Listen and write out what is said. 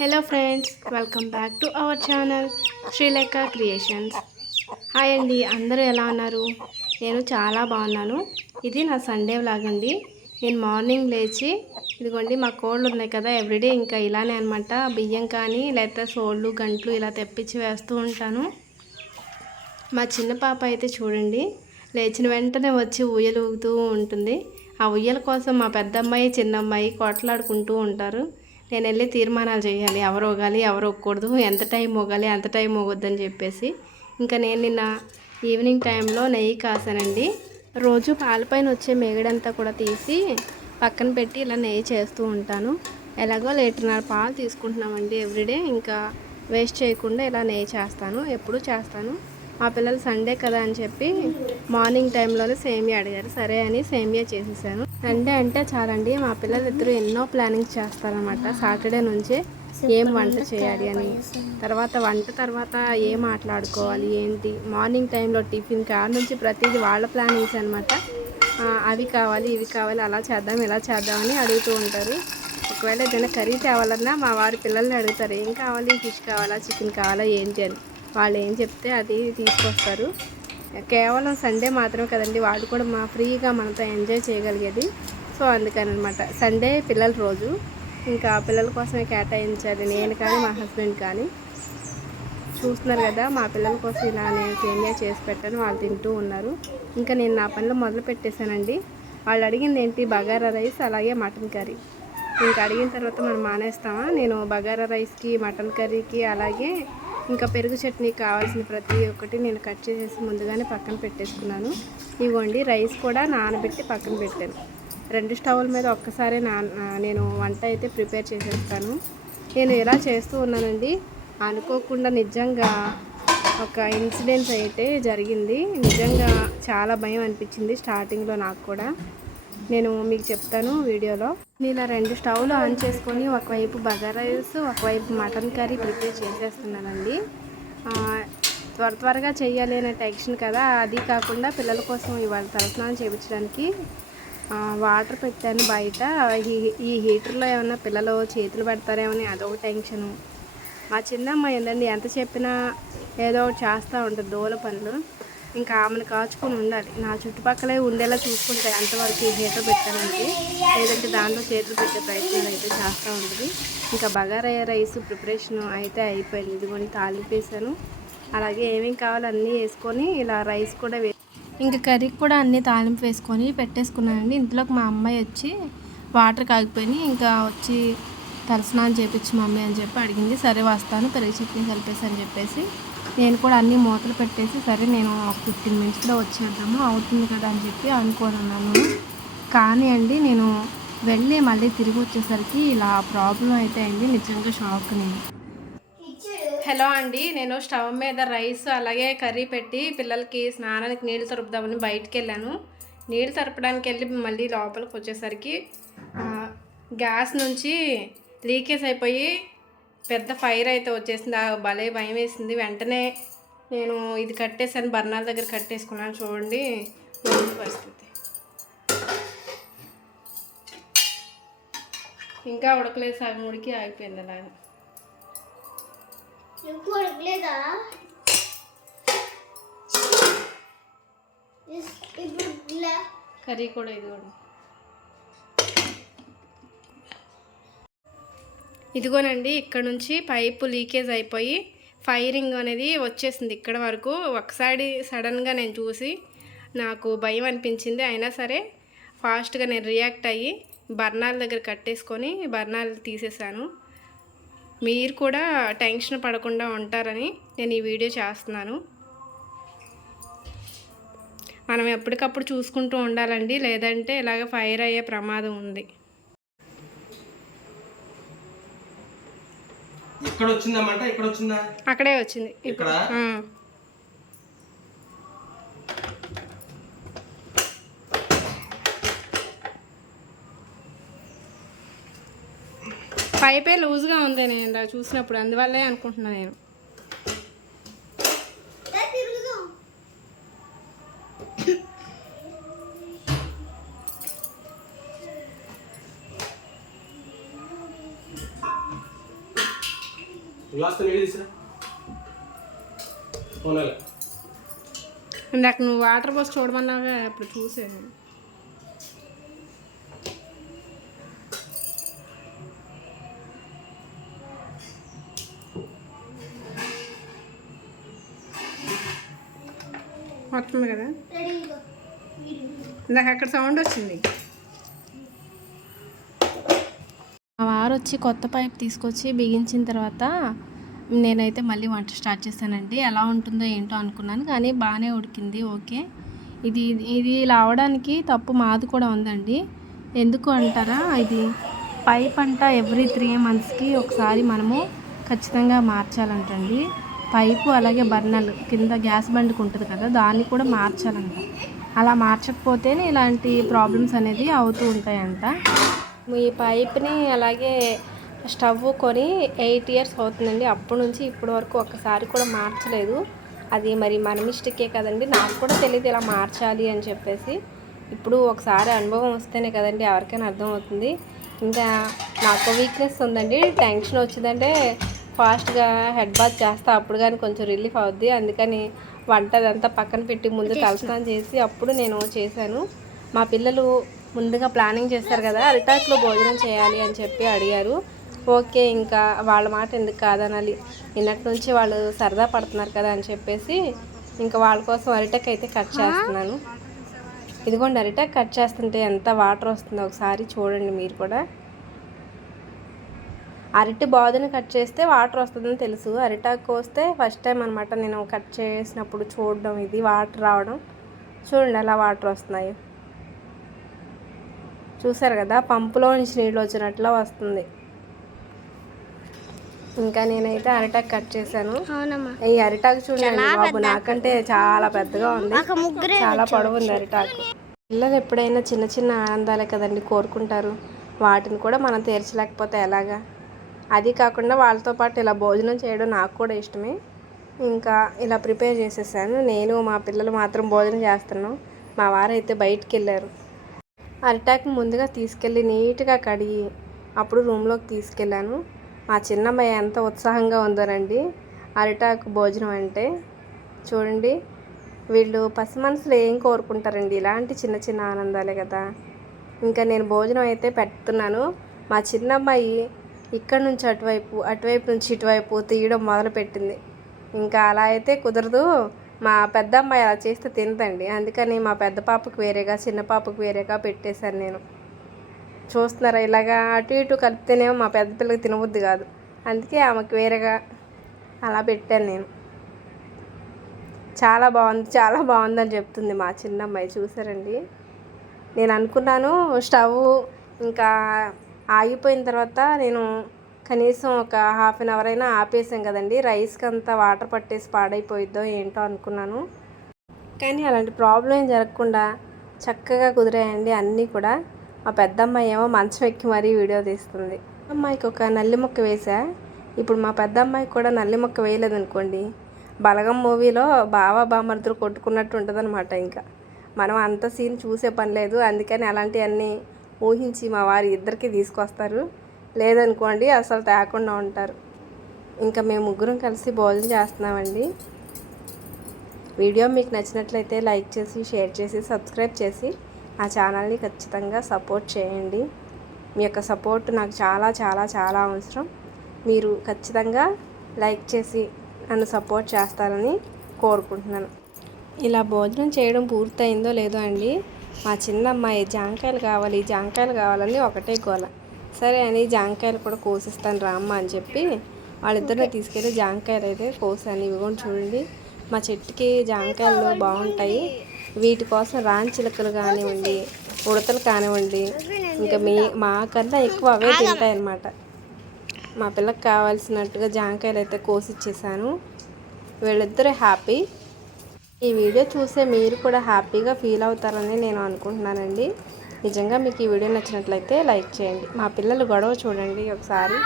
Hello friends welcome back to our channel Sreelekha creations hi అండి అందరూ ఎలా ఉన్నారు? నేను చాలా బాగున్నాను. ఇది నా సండే వ్లాగ్ అండి. నేను మార్నింగ్ లేచి ఇదిగోండి మా కోళ్ళు ఉన్నాయి కదా ఎవ్రీడే ఇంకా ఇలానే అనమాట బియ్యం కానీ లేకపోతే సోళ్ళు గంట్లు ఇలా తెప్పించి వేస్తూ ఉంటాను. మా చిన్న పాప అయితే చూడండి లేచిన వెంటనే వచ్చి ఉయ్యలు ఊగుతూ ఉంటుంది. ఆ ఉయ్యల కోసం మా పెద్దమ్మాయి చిన్నమ్మాయి కొట్లాడుకుంటూ ఉంటారు. నేను వెళ్ళి తీర్మానాలు చేయాలి. ఎవరు ఊగాలి ఎవరు ఒక్కకూడదు ఎంత టైం ఒగాలి ఎంత టైం ఊగొద్దని చెప్పేసి. ఇంకా నేను నిన్న ఈవినింగ్ టైంలో నెయ్యి కాసానండి. రోజు పాలపైన వచ్చే మేగడంతా కూడా తీసి పక్కన పెట్టి ఇలా నెయ్యి చేస్తూ ఉంటాను. ఎలాగో లీటర్నర పాలు తీసుకుంటున్నామండి ఎవ్రీడే. ఇంకా వేస్ట్ చేయకుండా ఇలా నెయ్యి చేస్తాను. ఎప్పుడూ చేస్తాను. మా పిల్లలు సండే కదా అని చెప్పి మార్నింగ్ టైంలోనే సేమియా అడిగారు. సరే అని సేమియా చేసేసాను. సండే అంటే చాలండి మా పిల్లలు ఇద్దరు ఎన్నో ప్లానింగ్స్ చేస్తారనమాట సాటర్డే నుంచే ఏం వంట చేయాలి అని. తర్వాత వంట తర్వాత ఏం మాట్లాడుకోవాలి ఏంటి? మార్నింగ్ టైంలో టిఫిన్ కాడ నుంచి ప్రతిదీ వాళ్ళ ప్లానింగ్స్ అనమాట అవి కావాలి ఇవి కావాలి అలా చేద్దాం ఇలా చేద్దామని అడుగుతూ ఉంటారు. ఒకవేళ ఏదైనా కర్రీ తేవాలన్నా మా వారి పిల్లల్ని అడుగుతారు ఏం కావాలి? ఫిష్ కావాలా? చికెన్ కావాలా? ఏంటి? అని. వాళ్ళు ఏం చెప్తే అది తీసుకొస్తారు. కేవలం సండే మాత్రమే కదండి వాళ్ళు కూడా మా ఫ్రీగా మనతో ఎంజాయ్ చేయగలిగేది. సో అందుకని అనమాట సండే పిల్లల రోజు. ఇంకా పిల్లల కోసమే కేటాయించాలి నేను కానీ మా హస్బెండ్ కానీ. చూస్తున్నారు కదా మా పిల్లల కోసం ఇలా నేను సేమియా చేసి పెట్టాను వాళ్ళు తింటూ ఉన్నారు. ఇంకా నేను నా పనిలో మొదలు పెట్టేశానండి. వాళ్ళు అడిగింది ఏంటి బగారా రైస్ అలాగే మటన్ కర్రీ. ఇంకా అడిగిన తర్వాత మనం మానేస్తామా? నేను బగారా రైస్కి మటన్ కర్రీకి అలాగే ఇంకా పెరుగు చట్నీ కావాల్సిన ప్రతి ఒక్కటి నేను కట్ చేసేసి ముందుగానే పక్కన పెట్టేసుకున్నాను. ఇవ్వండి రైస్ కూడా నానబెట్టి పక్కన పెట్టాను. రెండు స్టవ్ల మీద ఒక్కసారి నా నేను వంట అయితే ప్రిపేర్ చేసేస్తాను. నేను ఎలా చేస్తూ ఉన్నానండి అనుకోకుండా నిజంగా ఒక ఇన్సిడెంట్ అయితే జరిగింది. నిజంగా చాలా భయం అనిపించింది స్టార్టింగ్లో నాకు కూడా. నేను మీకు చెప్తాను వీడియోలో. నేను ఇలా రెండు స్టవ్లు ఆన్ చేసుకొని ఒకవైపు బగారా రైస్ ఒకవైపు మటన్ కర్రీ ప్రిపేర్ చేసేస్తున్నానండి. త్వర త్వరగా చేయాలి అనే టెన్షన్ కదా. అది కాకుండా పిల్లల కోసం ఇవాళ తలస్నానం చేయించడానికి వాటర్ పెట్టాను బయట. ఈ- హీటర్లో ఏమన్నా పిల్లలు చేతులు పెడతారేమో అని అదొక టెన్షను. మా చిన్నమ్మ ఏంటండి ఎంత చెప్పినా ఏదో ఒకటి చేస్తూ ఉంటుంది దూల పనులు. ఇంకా ఆమెను కాచుకొని ఉండాలి. నా చుట్టుపక్కలే ఉండేలా చూసుకుంటే అంతవరకు ఈ హీటర్ పెట్టానండి లేదంటే దాంట్లో చేతులు పెట్టే ప్రయత్నం అయితే చేస్తూ ఉంటుంది ఇంకా బగారయ్య రైస్ ప్రిపరేషన్ అయితే అయిపోయింది. ఇదిగోని తాలింపు వేసాను అలాగే ఏమేమి కావాలో అన్నీ వేసుకొని ఇలా రైస్ కూడా వే ఇంకా కర్రీకి కూడా అన్నీ తాలింపు వేసుకొని పెట్టేసుకున్నానండి. ఇంట్లోకి మా అమ్మాయి వచ్చి వాటర్ కాగిపోయి ఇంకా వచ్చి తలస్నానం చేపించి మమ్మీ అని చెప్పి అడిగింది. సరే వస్తాను పెరుగు చట్నీ కలిపేసి అని చెప్పేసి నేను కూడా అన్ని మూతలు పెట్టేసి సరే నేను ఒక ఫిఫ్టీన్ మినిట్స్లో వచ్చేద్దాము అవుతుంది కదా అని చెప్పి అనుకోనున్నాను కానీ అండి నేను వెళ్ళి మళ్ళీ తిరిగి వచ్చేసరికి ఇలా ప్రాబ్లం అయితే అయింది నిజంగా షాక్ నేను. హలో అండి నేను స్టవ్ మీద రైస్ అలాగే కర్రీ పెట్టి పిల్లలకి స్నానానికి నీళ్ళు తరుపుదామని బయటికి వెళ్ళాను. నీళ్ళు తరపడానికి వెళ్ళి మళ్ళీ లోపలికి వచ్చేసరికి గ్యాస్ నుంచి లీకేజ్ అయిపోయి పెద్ద ఫైర్ అయితే వచ్చేసింది. ఆ భలే భయం వేసింది. వెంటనే నేను ఇది కట్టేసాను బర్నాల దగ్గర కట్టేసుకున్నాను. చూడండి పరిస్థితి. ఇంకా ఉడకలేదు. సగం ఉడికి ఆగిపోయింది అలాగే. ఉడకలేదా? కర్రీ కూడా ఇది కూడా ఇదిగోనండి ఇక్కడ నుంచి పైపు లీకేజ్ అయిపోయి ఫైరింగ్ అనేది వచ్చేసింది ఇక్కడ వరకు. ఒకసారి సడన్గా నేను చూసి నాకు భయం అనిపించింది. అయినా సరే ఫాస్ట్గా నేను రియాక్ట్ అయ్యి బర్ణాల దగ్గర కట్టేసుకొని బర్నాలు తీసేసాను. మీరు కూడా టెన్షన్ పడకుండా ఉంటారని నేను ఈ వీడియో చేస్తున్నాను. మనం ఎప్పటికప్పుడు చూసుకుంటూ ఉండాలండి. లేదంటే ఇలాగ ఫైర్ అయ్యే ప్రమాదం ఉంది. ఇక్కడ వచ్చిందమ్మంట ఇక్కడ వచ్చిందా. అక్కడే వచ్చింది ఇక్కడ. పైపే లూజ్గా ఉంది నేను చూసినప్పుడు అందువల్లే అనుకుంటున్నా నేను. గ్లాస్తో నీళ్ళు తీసురా పోనాలి ఇందాక నువ్వు వాటర్ పోసి చూడమన్నాగా అప్పుడు చూసే. వస్తుంది కదా? రెడీగా ఇందాక అక్కడ సౌండ్ వచ్చింది. సార్ వచ్చి కొత్త పైప్ తీసుకొచ్చి బిగించిన తర్వాత నేనైతే మళ్ళీ వంట స్టార్ట్ చేశానండి. ఎలా ఉంటుందో ఏంటో అనుకున్నాను కానీ బాగానే ఉడికింది. ఓకే. ఇది ఇది లావడానికి తప్పు మాది కూడా ఉందండి. ఎందుకు అంటారా? ఇది పైప్ అంట ఎవ్రీ త్రీ మంత్స్కి ఒకసారి మనము ఖచ్చితంగా మార్చాలంటండి. పైపు అలాగే బర్నల్ కింద గ్యాస్ బండ్కి ఉంటుంది కదా దాన్ని కూడా మార్చాలంట. అలా మార్చకపోతేనే ఇలాంటి ప్రాబ్లమ్స్ అనేది అవుతూ ఉంటాయంట. ఈ పైప్ని అలాగే స్టవ్ కొని ఎయిట్ ఇయర్స్ అవుతుందండి. అప్పటి నుంచి ఇప్పటి వరకు ఒక్కసారి కూడా మార్చలేదు. అది మరి మన మిస్టేకే కదండి. నాకు కూడా తెలియదు ఇలా మార్చాలి అని చెప్పేసి. ఇప్పుడు ఒకసారి అనుభవం వస్తేనే కదండి ఎవరికైనా అర్థమవుతుంది ఇంకా నాకు వీక్నెస్ ఉందండి. టెన్షన్ వచ్చిందంటే ఫాస్ట్గా హెడ్ బాత్ చేస్తా. అప్పుడు కానీ కొంచెం రిలీఫ్ అవుద్ది. అందుకని వంట అదంతా పక్కన పెట్టి ముందు తలస్నానం చేసి అప్పుడు నేను చేశాను. మా పిల్లలు ముందుగా ప్లానింగ్ చేస్తారు కదా అరిటాక్లో భోజనం చేయాలి అని చెప్పి అడిగారు. ఓకే ఇంకా వాళ్ళ మాట ఎందుకు కాదనాలి? నిన్నటి నుంచి వాళ్ళు సరదా పడుతున్నారు కదా అని చెప్పేసి ఇంకా వాళ్ళ కోసం అరిటక్ అయితే కట్ చేస్తున్నాను. ఇదిగోండి అరిటక్ కట్ చేస్తుంటే ఎంత వాటర్ వస్తుందో ఒకసారి చూడండి మీరు కూడా. అరటి బాదుని కట్ చేస్తే వాటర్ వస్తుందని తెలుసు. అరిటాకు కోస్తే ఫస్ట్ టైం అనమాట నేను కట్ చేసినప్పుడు చూడడం ఇది వాటర్ రావడం. చూడండి అలా వాటర్ వస్తున్నాయి. చూసారు కదా పంపులో నుంచి నీళ్ళు వచ్చినట్లు వస్తుంది. ఇంకా నేనైతే అరిటాకు కట్ చేశాను. ఈ అరిటాకు చూడండి బాబు నాకంటే చాలా పెద్దగా ఉంది. చాలా పొడవు ఉంది అరిటాకు. పిల్లలు ఎప్పుడైనా చిన్న చిన్న ఆనందాలే కదండి కోరుకుంటారు. వాటిని కూడా మనం తీర్చలేకపోతే ఎలాగా? అది కాకుండా వాళ్ళతో పాటు ఇలా భోజనం చేయడం నాకు కూడా ఇష్టమే. ఇంకా ఇలా ప్రిపేర్ చేసేసాను. నేను మా పిల్లలు మాత్రం భోజనం చేస్తున్నాం. మా వారైతే బయటికి వెళ్ళారు. అరిటాకు ముందుగా తీసుకెళ్ళి నీట్గా కడిగి అప్పుడు రూమ్లోకి తీసుకెళ్ళాను. మా చిన్నమ్మాయి ఎంత ఉత్సాహంగా ఉందోనండి అరిటాకు భోజనం అంటే చూడండి వీళ్ళు పసి మనసులు ఏం కోరుకుంటారండి? ఇలాంటి చిన్న చిన్న ఆనందాలే కదా. ఇంకా నేను భోజనం అయితే పెడుతున్నాను. మా చిన్నమ్మాయి ఇక్కడ నుంచి అటువైపు అటువైపు నుంచి ఇటువైపు తీయడం మొదలుపెట్టింది. ఇంకా అలా అయితే కుదరదు. మా పెద్ద అమ్మాయి అలా చేస్తే తినదండి. అందుకని మా పెద్ద పాపకు వేరేగా చిన్న పాపకు వేరేగా పెట్టేశాను నేను. చూస్తున్నారా? ఇలాగా అటు ఇటు కలిపితేనేమో మా పెద్ద పిల్లకి తినవద్దు కాదు. అందుకే ఆమెకు వేరేగా అలా పెట్టాను నేను. చాలా బాగుంది చాలా బాగుందని చెప్తుంది మా చిన్న అమ్మాయి చూసారండి? నేను అనుకున్నాను స్టవ్ ఇంకా ఆగిపోయిన తర్వాత నేను కనీసం ఒక హాఫ్ అన్ అవర్ అయినా ఆపేసాం కదండి. రైస్కి అంతా వాటర్ పట్టేసి పాడైపోయిద్దో ఏంటో అనుకున్నాను. కానీ అలాంటి ప్రాబ్లం ఏం జరగకుండా చక్కగా కుదిరాయండి అన్నీ కూడా. మా పెద్దమ్మాయి ఏమో మంచం ఎక్కి మరీ వీడియో తీస్తుంది. అమ్మాయికి ఒక నల్లి మొక్క వేసా ఇప్పుడు మా పెద్దమ్మాయికి కూడా నల్లి మొక్క వేయలేదనుకోండి. బలగం మూవీలో బావా బామర్దులు కొట్టుకున్నట్టు ఉంటుందన్నమాట ఇంకా. మనం అంత సీన్ చూసే పని లేదు. అందుకని అలాంటివన్నీ ఊహించి మా వారి ఇద్దరికి తీసుకొస్తారు. లేదనుకోండి అసలు తేకుండా ఉంటారు. ఇంకా మేము ముగ్గురం కలిసి భోజనం చేస్తున్నామండి. వీడియో మీకు నచ్చినట్లయితే లైక్ చేసి షేర్ చేసి సబ్స్క్రైబ్ చేసి ఆ ఛానల్ని ఖచ్చితంగా సపోర్ట్ చేయండి. మీ యొక్క సపోర్ట్ నాకు చాలా చాలా చాలా అవసరం. మీరు ఖచ్చితంగా లైక్ చేసి నన్ను సపోర్ట్ చేస్తారని కోరుకుంటున్నాను. ఇలా భోజనం చేయడం పూర్తయిందో లేదో అండి మా చిన్న అమ్మాయి జాంకాయలు కావాలి జాంకాయలు కావాలని ఒకటే గోల. సరే అని జాంకాయలు కూడా కోసిస్తాను రామ్మ అని చెప్పి వాళ్ళిద్దరిని తీసుకెళ్ళి జాంకాయలు అయితే కోసాను. ఇవి కూడా చూడండి. మా చెట్టుకి జాంకాయలు బాగుంటాయి. వీటి కోసం రాంచిలకలు కానివ్వండి ఉడతలు కానివ్వండి ఇంకా మీ మా కన్నా ఎక్కువ అవే తింటాయి అన్నమాట. మా పిల్లకి కావాల్సినట్టుగా జాంకాయలు అయితే కోసిచ్చేసాను. వీళ్ళిద్దరూ హ్యాపీ. ఈ వీడియో చూసే మీరు కూడా హ్యాపీగా ఫీల్ అవుతారని నేను అనుకుంటున్నానండి. నిజంగా మీకు ఈ వీడియో నచ్చినట్లయితే లైక్ చేయండి. మా పిల్లలు గొడవ చూడండి ఒకసారి.